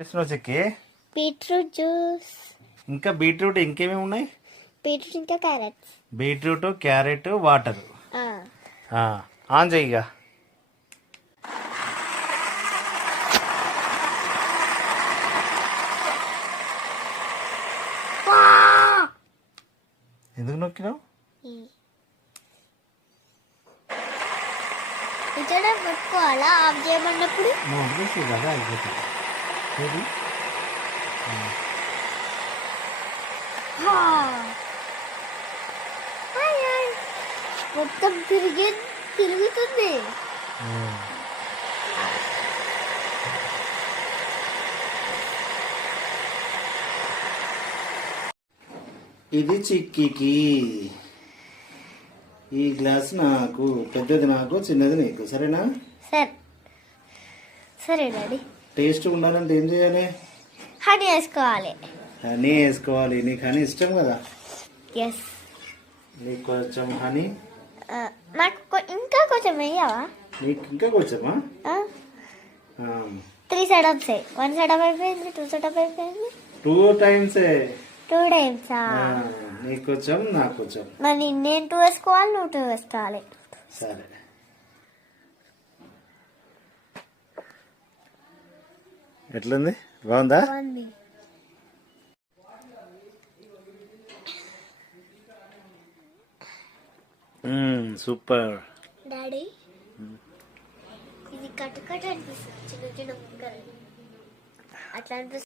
చేస్తున్నావు చెక్కి beetroot juice. ఇంకా బీట్రూట్ ఇంకేమేమి ఉన్నాయి? బీట్రూట్ ఇంకా carrots. Beetroot carrot water. On చెయ్యిగా ఎందుకు నొక్కినావు? ఆఫ్ చేయమన్నప్పుడు? నువ్వు కదా అయిపోతుంది. ఏది? మొత్తం తిరిగి తిరుగుతుంది. ఇది చిక్కికి. ఈ గ్లాస్ నాకు పెద్దది నాకు చిన్నది నీకు. సరేనా? సరే. సరే డాడీ. టేస్ట్ ఉండాలంటే ఏం చేయాలి? హనీ వేసుకోవాలి. హనీ వేసుకోవాలి. నీకు హనీ ఇష్టం కదా? ఎస్ నీకు కొంచెం హనీ? నాకు ఇంకా కొంచెం వేయవా? నీకు ఇంకా కొంచెమా. త్రీ సెటప్స్ వన్ సెటప్ అయిపోయింది టూ సెటప్ అయిపోయింది. టూ టైమ్సే టూ టైమ్స్ నీకు కొంచెం నాకు కొంచెం. మరి నేను టూ వేసుకోవాలి నువ్వు టూ వేసుకోవాలి. సరే. ఎట్లుంది? బాగుందా? సూపర్. డాడీ ఇది కట్టు కట్టు అనిపిస్తుంది. చిన్న చిన్న ముక్కలు. అట్లా అనిపిస్తుంది